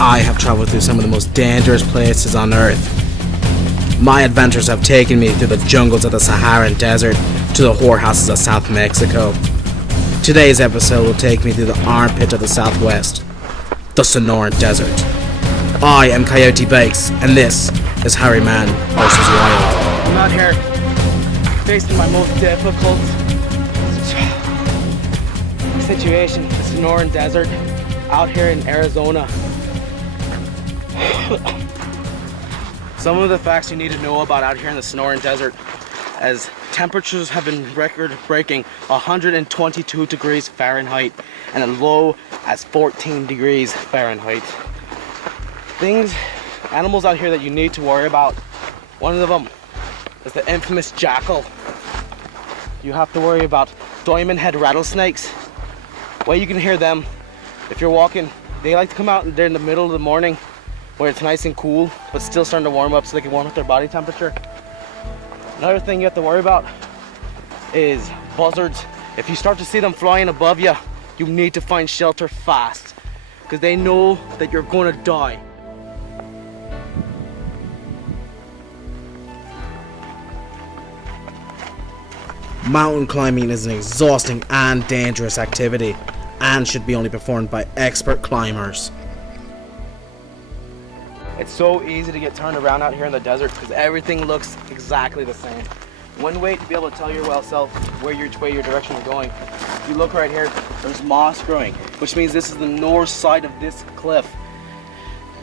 I have traveled through some of the most dangerous places on Earth. My adventures have taken me through the jungles of the Saharan Desert to the whorehouses of South Mexico. Today's episode will take me through the armpit of the Southwest, the Sonoran Desert. I am Coyote Bakes, and this is Harry Man vs. Wild. I'm out here facing my most difficult situation, the Sonoran Desert, out here in Arizona. Some of the facts you need to know about out here in the Sonoran Desert, as temperatures have been record-breaking 122 degrees Fahrenheit and a low as 14 degrees Fahrenheit. Animals out here that you need to worry about. One of them is the infamous jackal. You have to worry about diamond head rattlesnakes. Well, you can hear them if you're walking. They like to come out there in the middle of the morning where it's nice and cool, but still starting to warm up so they can warm up their body temperature. Another thing you have to worry about is buzzards. If you start to see them flying above you, you need to find shelter fast because they know that you're going to die. Mountain climbing is an exhausting and dangerous activity and should be only performed by expert climbers. It's so easy to get turned around out here in the desert because everything looks exactly the same. One way to be able to tell your well self which way your direction is going, if you look right here, there's moss growing, which means this is the north side of this cliff.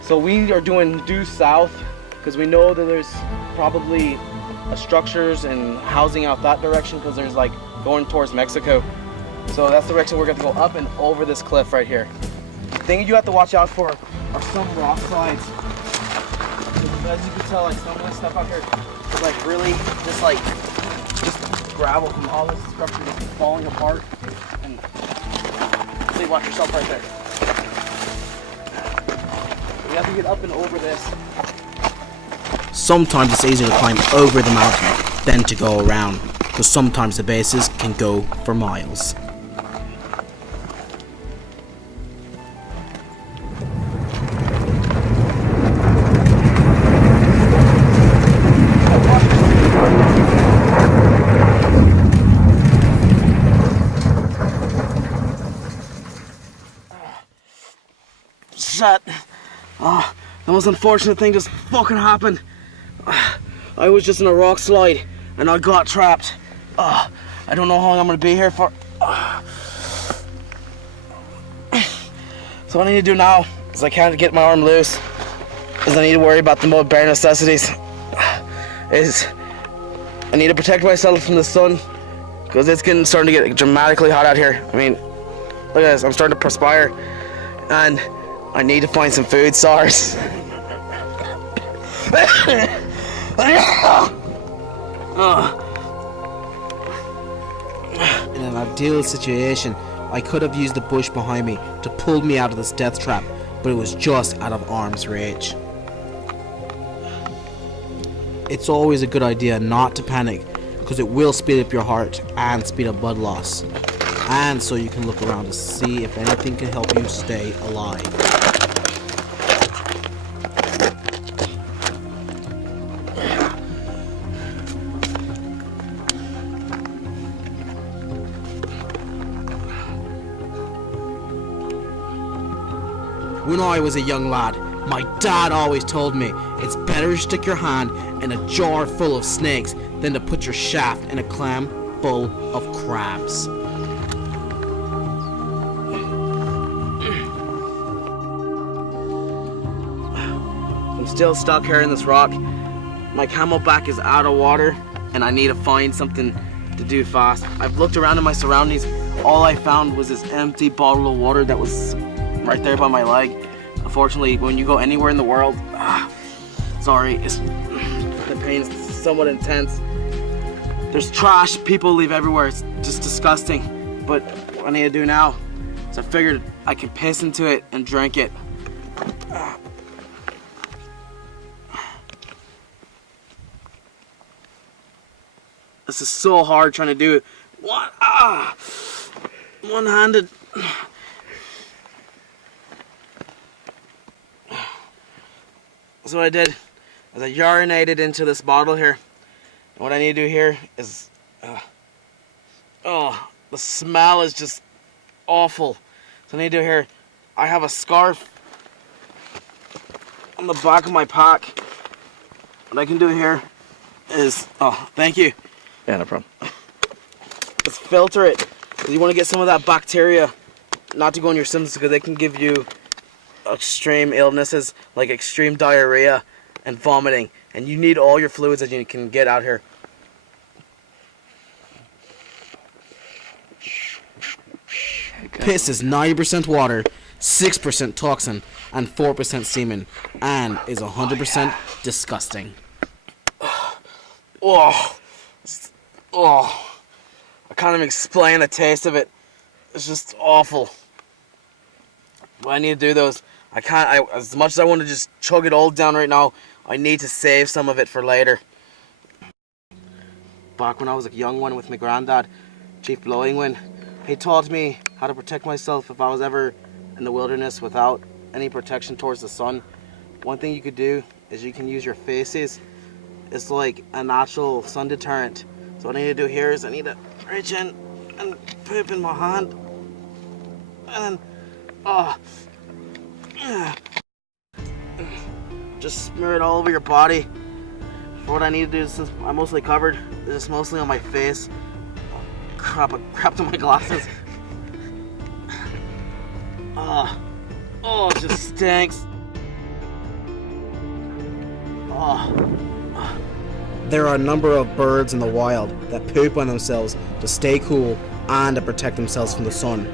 So we are doing due south because we know that there's probably structures and housing out that direction because there's like going towards Mexico. So that's the direction we're going to go up and over this cliff right here. The thing you have to watch out for are some rock slides. As you can tell, like some of this stuff out here is like really just gravel from all this structure just falling apart. And please watch yourself right there. You have to get up and over this. Sometimes it's easier to climb over the mountain than to go around, because sometimes the bases can go for miles. Shit. The most unfortunate thing just fucking happened. I was just in a rock slide and I got trapped. I don't know how long I'm gonna be here for. So what I need to do now is I can't get my arm loose, is I need to worry about the most bare necessities. Is I need to protect myself from the sun because it's starting to get dramatically hot out here. I mean, look at this, I'm starting to perspire, and I need to find some food source. In an ideal situation, I could have used the bush behind me to pull me out of this death trap, but it was just out of arm's reach. It's always a good idea not to panic, because it will speed up your heart and speed up blood loss, and so you can look around to see if anything can help you stay alive. When I was a young lad, my dad always told me it's better to stick your hand in a jar full of snakes than to put your shaft in a clam full of crabs. I'm still stuck here in this rock. My camelback is out of water and I need to find something to do fast. I've looked around in my surroundings. All I found was this empty bottle of water that was right there by my leg. Unfortunately, when you go anywhere in the world, the pain is somewhat intense. There's trash people leave everywhere. It's just disgusting. But what I need to do now is I figured I can piss into it and drink it. This is so hard trying to do it one-handed. So what I did is I urinated into this bottle here. And what I need to do here is, the smell is just awful. So I need to do here, I have a scarf on the back of my pack. What I can do here is, thank you. Yeah, no problem. Just filter it. Because you want to get some of that bacteria not to go in your symptoms, because they can give you extreme illnesses like extreme diarrhea and vomiting. And you need all your fluids that you can get out here. Piss is 90% water, 6% toxin, and 4% semen, and is 100% disgusting. Oh, I can't even explain the taste of it. It's just awful. But I need to do those. As much as I want to just chug it all down right now, I need to save some of it for later. Back when I was a young one with my granddad, Chief Blowingwind, he taught me how to protect myself if I was ever in the wilderness without any protection towards the sun. One thing you could do is you can use your faces. It's like a natural sun deterrent. So what I need to do here is I need to reach in and poop in my hand. And then, just smear it all over your body. For what I need to do, since I'm mostly covered, it's mostly on my face. Crap, I crapped on my glasses. It just stinks. There are a number of birds in the wild that poop on themselves to stay cool and to protect themselves from the sun.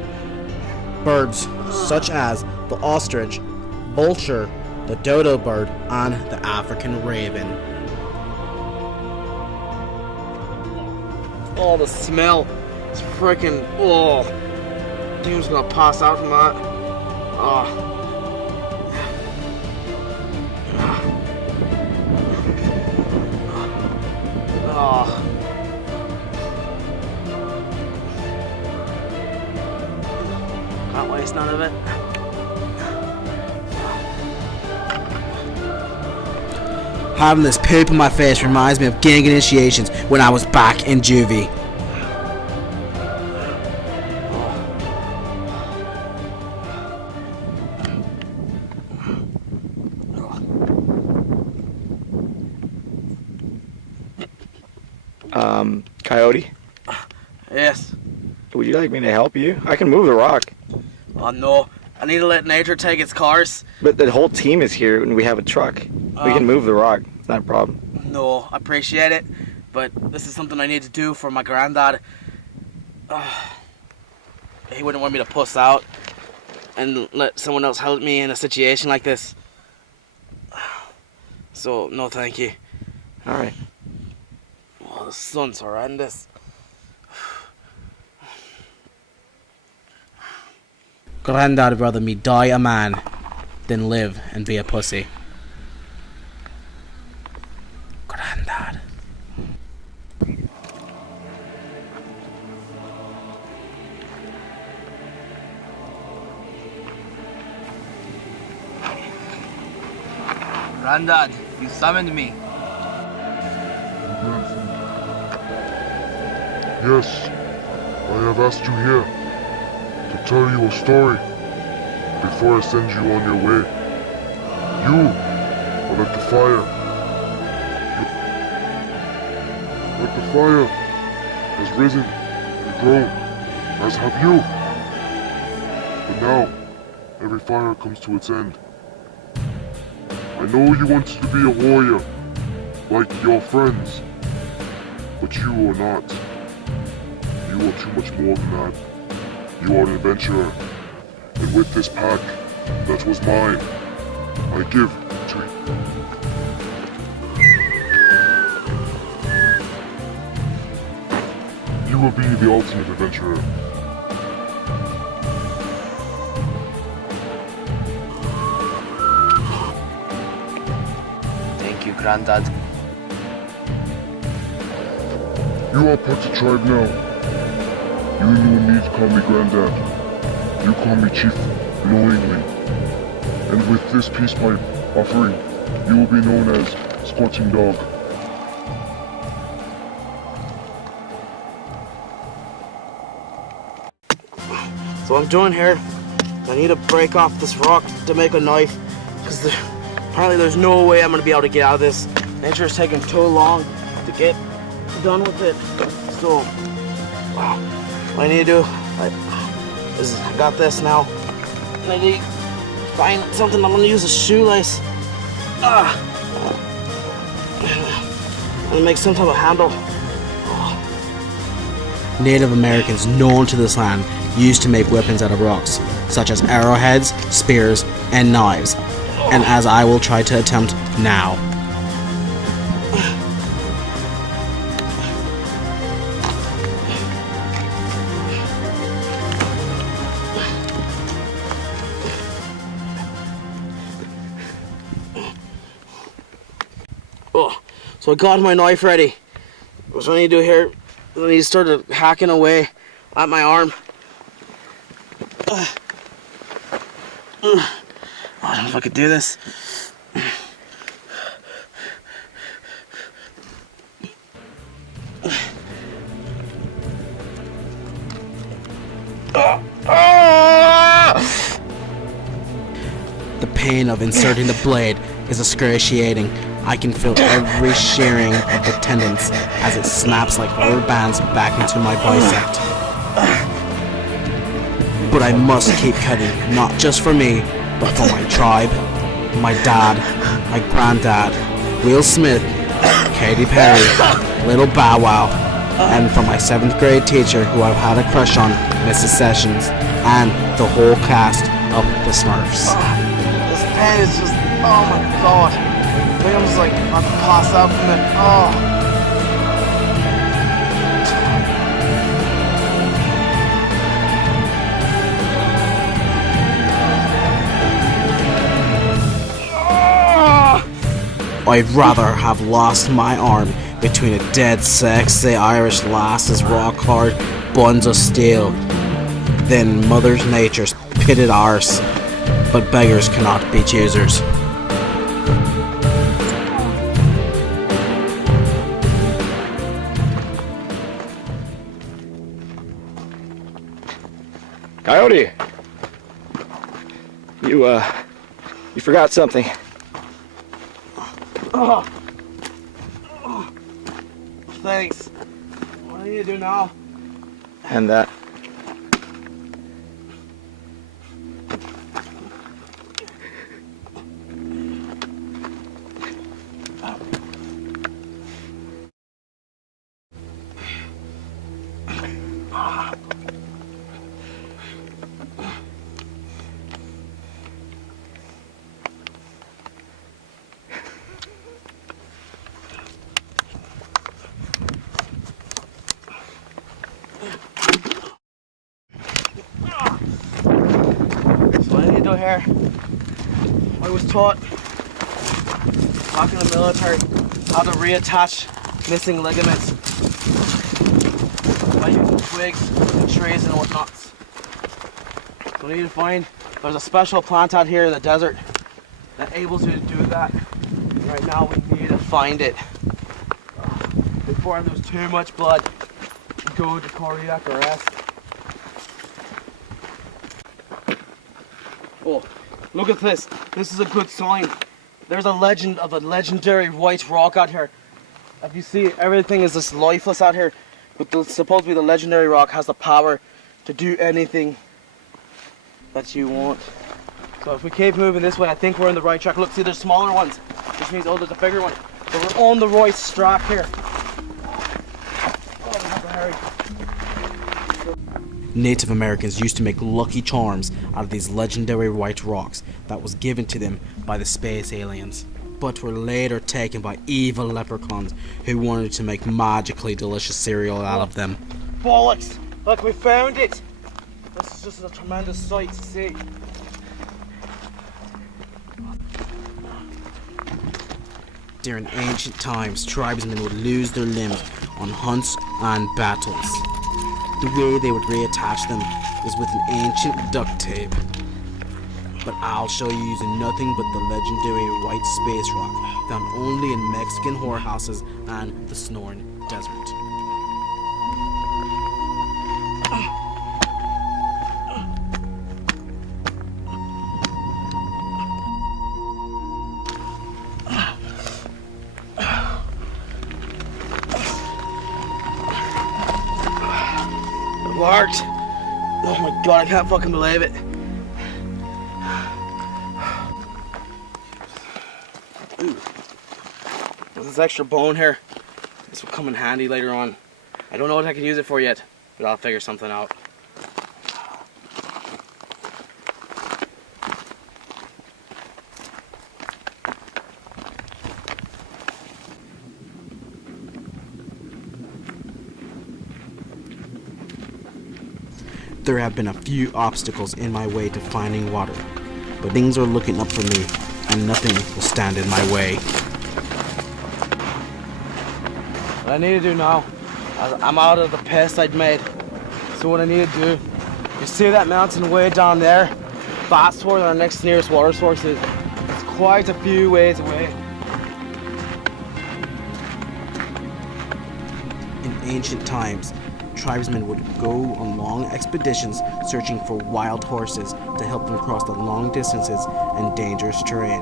Birds such as the ostrich, vulture, the dodo bird, and the African raven. Oh, the smell. It's freaking, I think I'm just gonna pass out from that. Can't waste none of it. Having this poop on my face reminds me of gang initiations when I was back in juvie. Coyote? Yes. Would you like me to help you? I can move the rock. Oh no, I need to let nature take its course. But the whole team is here and we have a truck. We can move the rock. It's not a problem. No, I appreciate it, but this is something I need to do for my granddad. He wouldn't want me to puss out and let someone else help me in a situation like this. So, no thank you. Alright. Oh, the sun's horrendous. Granddad would rather me die a man than live and be a pussy. Granddad. Granddad, you summoned me. Yes, I have asked you here to tell you a story before I send you on your way. You are like the fire. Like the fire has risen and grown, as have you. But now, every fire comes to its end. I know you wanted to be a warrior, like your friends, but you are not. You are too much more than that. You are an adventurer, and with this pack that was mine, I give to you. You will be the ultimate adventurer. Thank you, Granddad. You are part of the tribe now. You no need to call me Granddad. You call me Chief Knowingly. And with this peace pipe offering, you will be known as Scorching Dog. So what I'm doing here, I need to break off this rock to make a knife, because apparently there's no way I'm going to be able to get out of this. Nature is taking too long to get done with it. So what I need to do is I got this now, and I need to find something. I'm going to use a shoelace. I'm going to make some type of handle. Native Americans known to this land used to make weapons out of rocks, such as arrowheads, spears, and knives, and as I will try to attempt now. So I got my knife ready. What I need to do here, I need to start hacking away at my arm. I don't know if I could do this. The pain of inserting the blade is excruciating. I can feel every shearing of the tendons as it snaps like rubber bands back into my bicep. But I must keep cutting, not just for me, but for my tribe, my dad, my granddad, Will Smith, Katy Perry, Little Bow Wow, and for my 7th grade teacher who I've had a crush on, Mrs. Sessions, and the whole cast of the Smurfs. This pain is just, oh my god. I think I'm just like about to pass out from it. I'd rather have lost my arm between a dead sexy Irish lass's rock hard buns of steel than Mother Nature's pitted arse. But beggars cannot be choosers. Coyote! You forgot something. Thanks. What do I need to do now? And that. Here, I was taught back in the military how to reattach missing ligaments by using twigs and trees and whatnot. So I need to find, there's a special plant out here in the desert that's able to do that. And right now we need to find it before I lose too much blood and go to cardiac arrest. Oh, look at this. This is a good sign. There's a legend of a legendary white rock out here. If you see, everything is just lifeless out here. But supposedly the legendary rock has the power to do anything that you want. So if we keep moving this way, I think we're on the right track. Look, see, there's smaller ones, which means, oh, there's a bigger one. So we're on the right track here. Oh, we have to hurry. Native Americans used to make lucky charms out of these legendary white rocks that was given to them by the space aliens, but were later taken by evil leprechauns who wanted to make magically delicious cereal out of them. Bollocks! Look, we found it! This is just a tremendous sight to see. During ancient times, tribesmen would lose their limbs on hunts and battles. The way they would reattach them was with an ancient duct tape. but I'll show you using nothing but the legendary white space rock, found only in Mexican whorehouses and the Sonoran Desert. It worked! Oh my god, I can't fucking believe it. Ooh. There's this extra bone here. This will come in handy later on. I don't know what I can use it for yet, but I'll figure something out. There have been a few obstacles in my way to finding water, but things are looking up for me, and nothing will stand in my way. What I need to do now, I'm out of the piss I'd made. So what I need to do, you see that mountain way down there? Fast towards our next nearest water source is. It's quite a few ways away. In ancient times, tribesmen would go on long expeditions searching for wild horses to help them cross the long distances and dangerous terrain.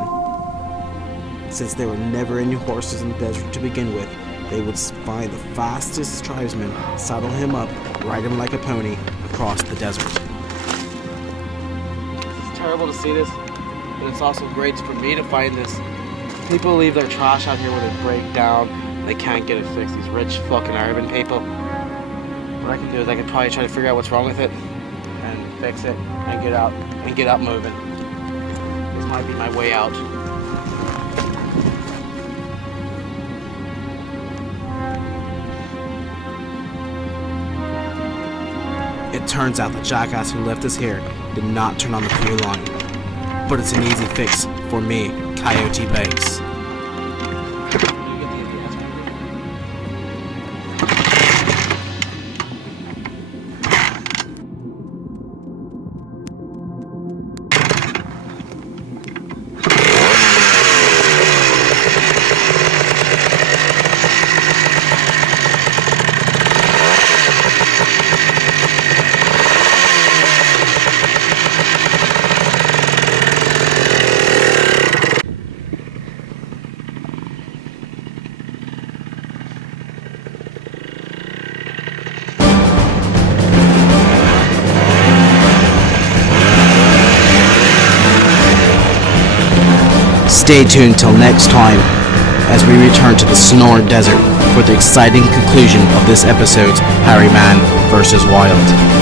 Since there were never any horses in the desert to begin with, they would find the fastest tribesman, saddle him up, ride him like a pony across the desert. It's terrible to see this, but it's also great for me to find this. People leave their trash out here when they break down. They can't get it fixed. These rich fucking urban people. What I can do is I can probably try to figure out what's wrong with it and fix it and get out moving. This might be my way out. It turns out the jackass who left us here did not turn on the fuel line, but it's an easy fix for me, Coyote Base. Stay tuned till next time as we return to the Sonoran Desert for the exciting conclusion of this episode's Harry Man vs. Wild.